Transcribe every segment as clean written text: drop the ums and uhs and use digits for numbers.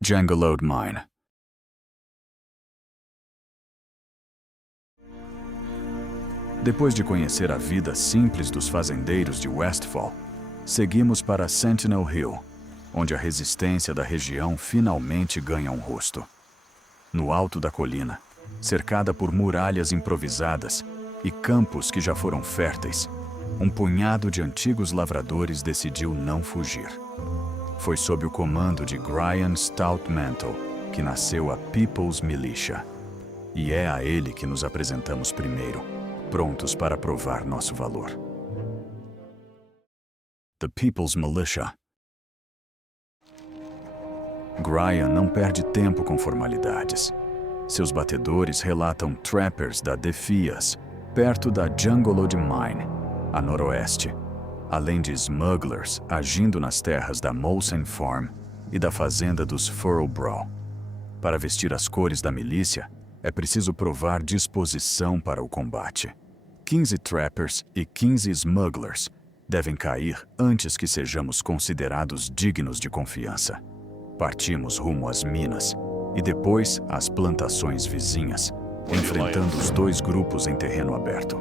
Jangolode Mine. Depois de conhecer a vida simples dos fazendeiros de Westfall, seguimos para Sentinel Hill, onde a resistência da região finalmente ganha um rosto. No alto da colina, cercada por muralhas improvisadas e campos que já foram férteis, um punhado de antigos lavradores decidiu não fugir. Foi sob o comando de Gryan Stoutmantle que nasceu a People's Militia. E é a ele que nos apresentamos primeiro, prontos para provar nosso valor. The People's Militia. Gryan não perde tempo com formalidades. Seus batedores relatam trappers da Defias, perto da Jangolode Mine, a noroeste, além de smugglers agindo nas terras da Molsen Farm e da fazenda dos Furrowbrow. Para vestir as cores da milícia, é preciso provar disposição para o combate. 15 trappers e 15 smugglers devem cair antes que sejamos considerados dignos de confiança. Partimos rumo às minas e depois às plantações vizinhas, enfrentando os dois grupos em terreno aberto.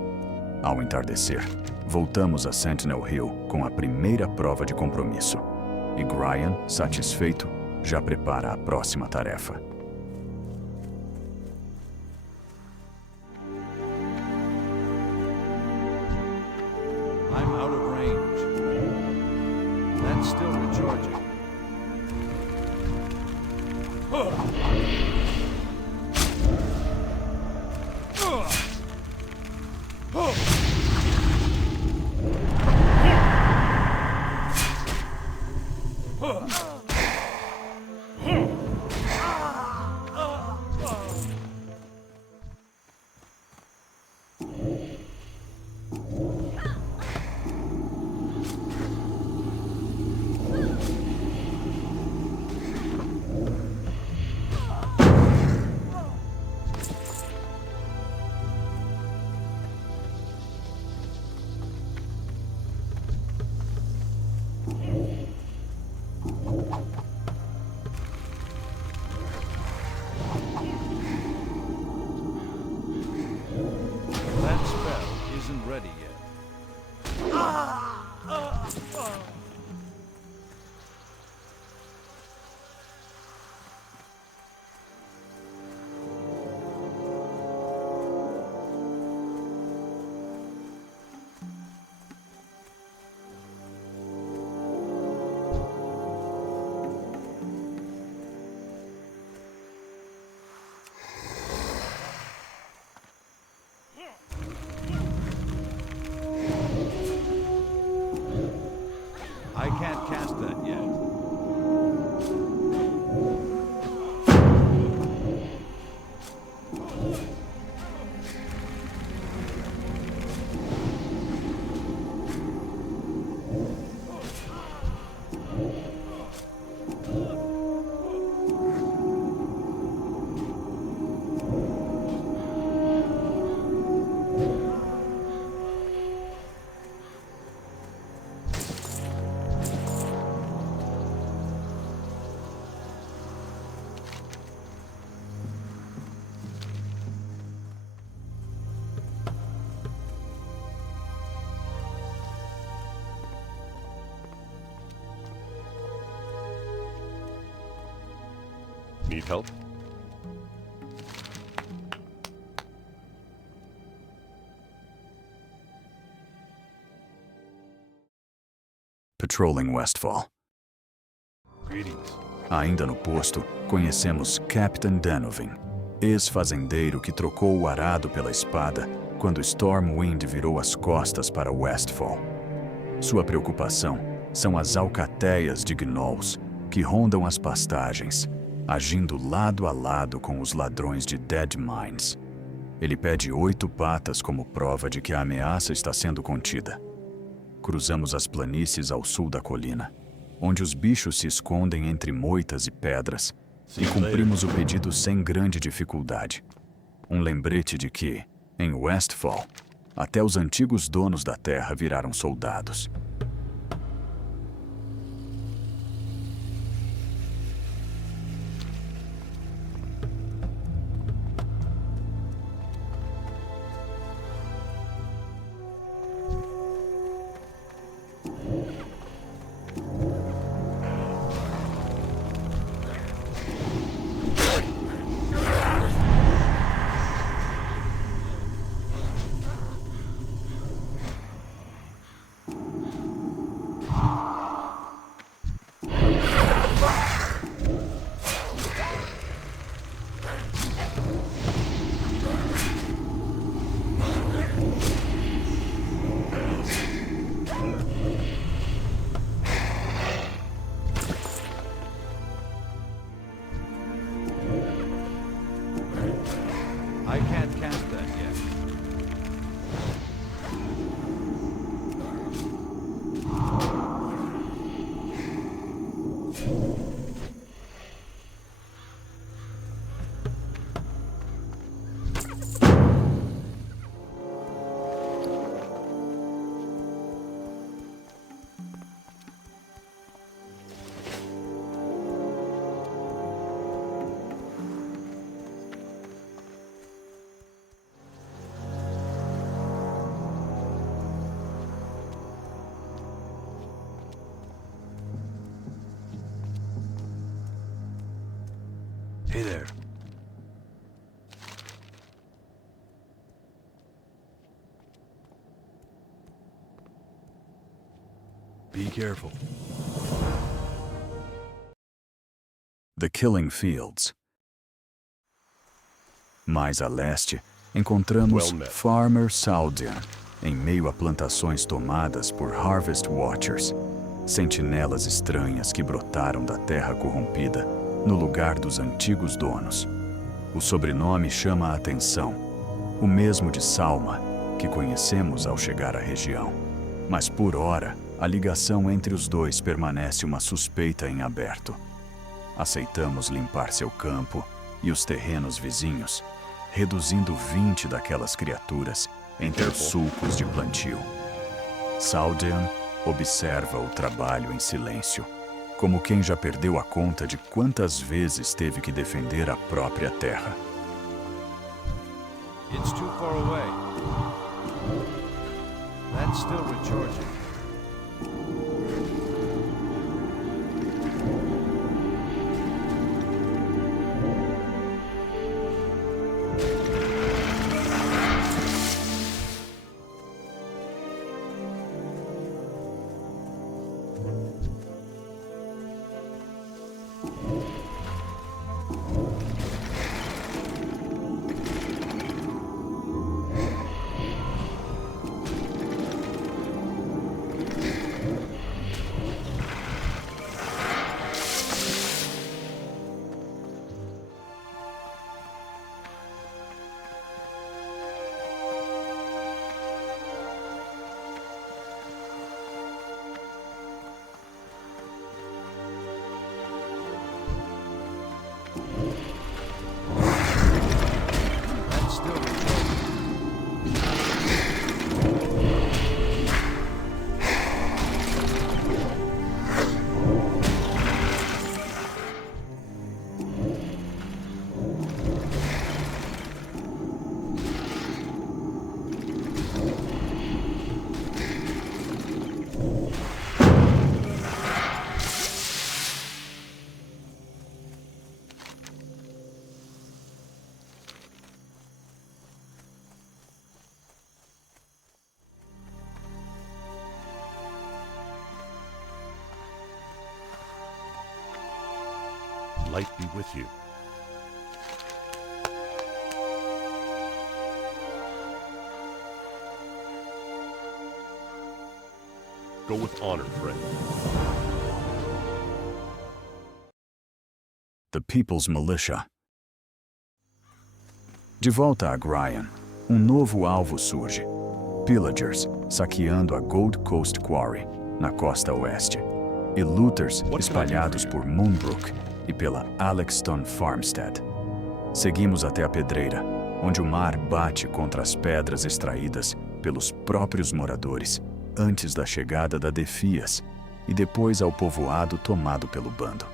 Ao entardecer, voltamos a Sentinel Hill com a primeira prova de compromisso. E Gryan, satisfeito, já prepara a próxima tarefa. I'm out of range. That's still recharging. Ready yet. I can't cast that yet. Need help? Patrolling Westfall. Greetings. Ainda no posto, conhecemos Captain Denovin, ex-fazendeiro que trocou o arado pela espada quando Stormwind virou as costas para Westfall. Sua preocupação são as alcateias de gnolls que rondam as pastagens, agindo lado a lado com os ladrões de Dead Mines. Ele pede 8 patas como prova de que a ameaça está sendo contida. Cruzamos as planícies ao sul da colina, onde os bichos se escondem entre moitas e pedras, e cumprimos o pedido sem grande dificuldade. Um lembrete de que, em Westfall, até os antigos donos da terra viraram soldados. I can't cast that yet. Hey there. Be careful. The Killing Fields. Mais a leste, encontramos Well met. Farmer Saudian, em meio a plantações tomadas por Harvest Watchers, sentinelas estranhas que brotaram da terra corrompida no lugar dos antigos donos. O sobrenome chama a atenção, o mesmo de Salma, que conhecemos ao chegar à região. Mas por ora, a ligação entre os dois permanece uma suspeita em aberto. Aceitamos limpar seu campo e os terrenos vizinhos, reduzindo 20 daquelas criaturas entre os sulcos de plantio. Saudian observa o trabalho em silêncio, como quem já perdeu a conta de quantas vezes teve que defender a própria terra. It's too far away. That's still recharging. Light be with you. Go with honor, friend. The People's Militia. De volta a Gryan, novo alvo surge. Pillagers, saqueando a Gold Coast Quarry, na costa oeste. E looters espalhados por Moonbrook e pela Alexton Farmstead. Seguimos até a pedreira, onde o mar bate contra as pedras extraídas pelos próprios moradores, antes da chegada da Defias, e depois ao povoado tomado pelo bando.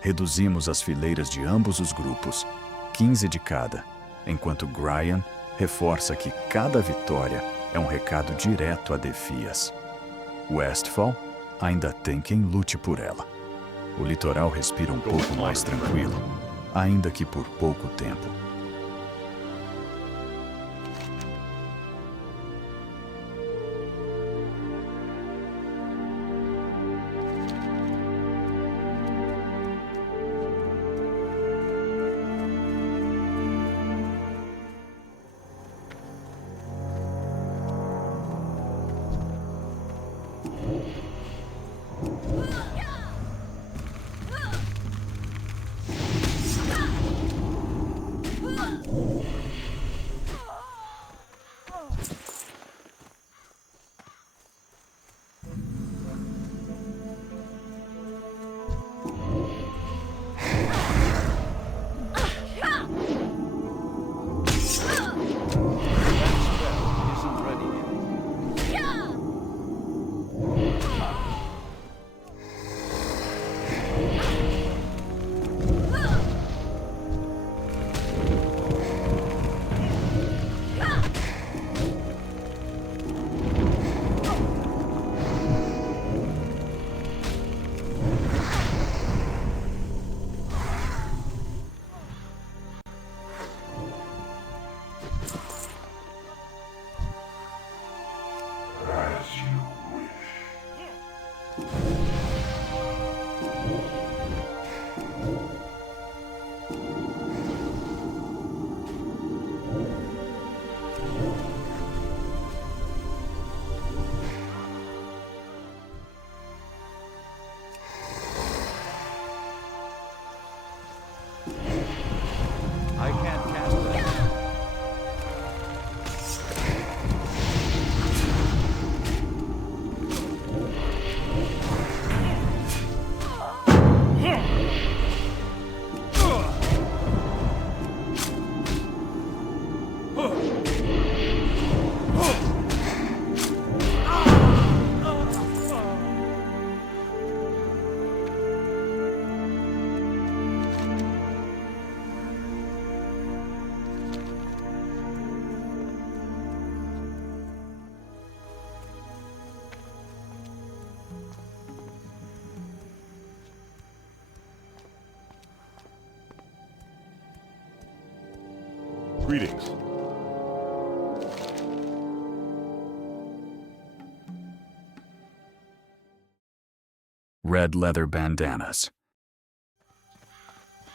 Reduzimos as fileiras de ambos os grupos, 15 de cada, enquanto Gryan reforça que cada vitória é um recado direto a Defias. Westfall ainda tem quem lute por ela. O litoral respira um pouco mais tranquilo, ainda que por pouco tempo. Greetings. Red Leather Bandanas.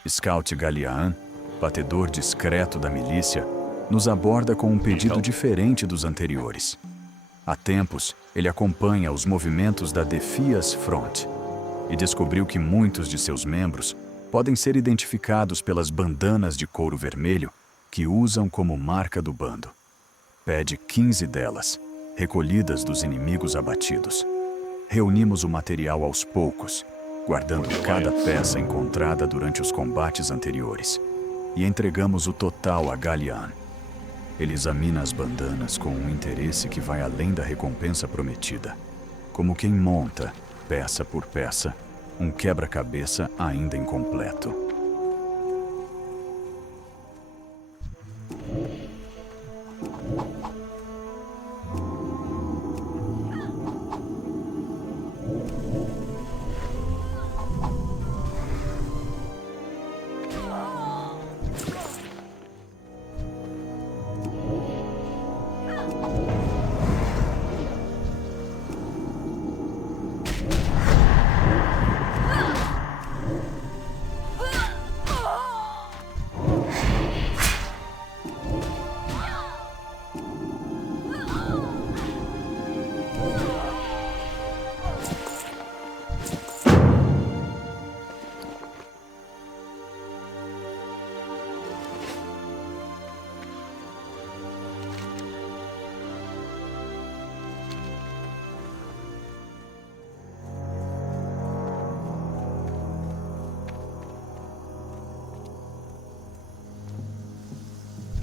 Scout Gryan, batedor discreto da milícia, nos aborda com um pedido diferente dos anteriores. Há tempos, ele acompanha os movimentos da Defias Front e descobriu que muitos de seus membros podem ser identificados pelas bandanas de couro vermelho que usam como marca do bando. Pede 15 delas, recolhidas dos inimigos abatidos. Reunimos o material aos poucos, guardando cada peça encontrada durante os combates anteriores, e entregamos o total a Gryan. Ele examina as bandanas com um interesse que vai além da recompensa prometida, como quem monta, peça por peça, um quebra-cabeça ainda incompleto.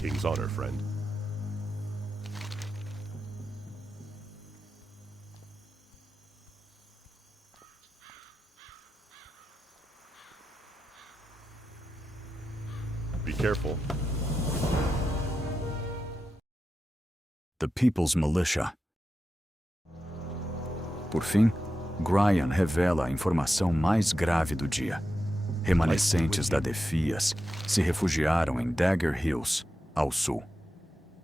King's honor, friend. Be careful. The People's Militia. Por fim, Gryan revela a informação mais grave do dia. Remanescentes da Defias se refugiaram em Dagger Hills, ao sul.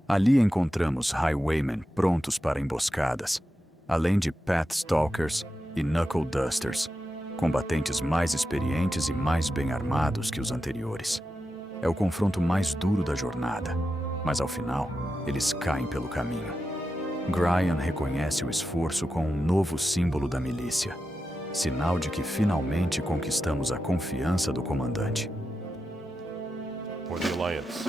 Ali encontramos Highwaymen prontos para emboscadas, além de Path Stalkers e Knuckle Dusters, combatentes mais experientes e mais bem armados que os anteriores. É o confronto mais duro da jornada, mas ao final, eles caem pelo caminho. Gryan reconhece o esforço com um novo símbolo da milícia, sinal de que finalmente conquistamos a confiança do comandante. For the Alliance.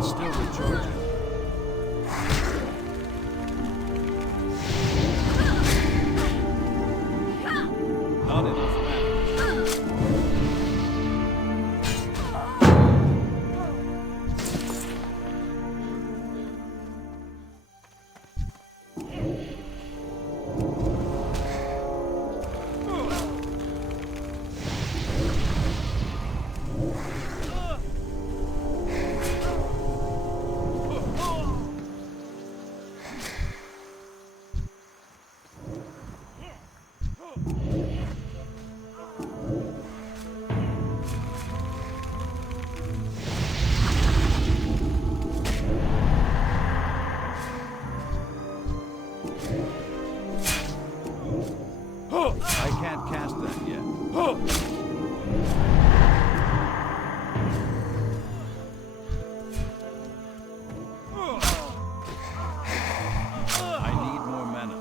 That's still recharging. Not enough mana. I can't cast that yet. I need more mana.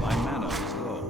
My mana is low.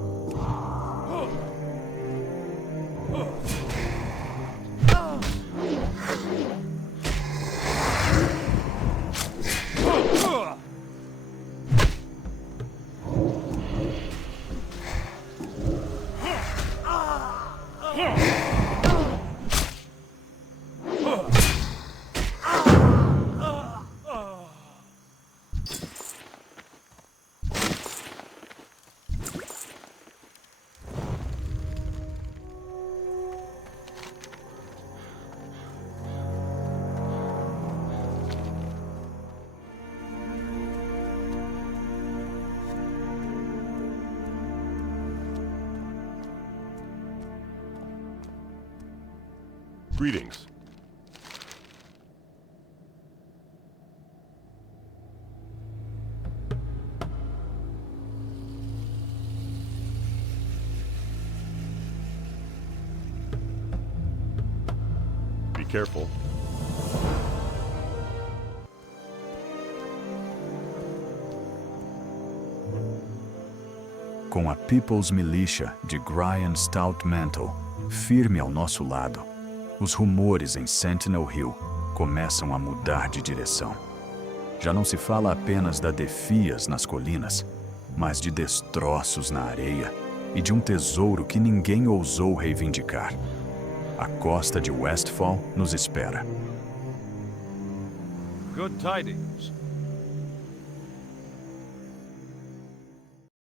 Greetings. Be careful. Com a People's Militia de Gryan Stoutmantle firme ao nosso lado, os rumores em Sentinel Hill começam a mudar de direção. Já não se fala apenas da Defias nas colinas, mas de destroços na areia e de um tesouro que ninguém ousou reivindicar. A costa de Westfall nos espera. Good tidings.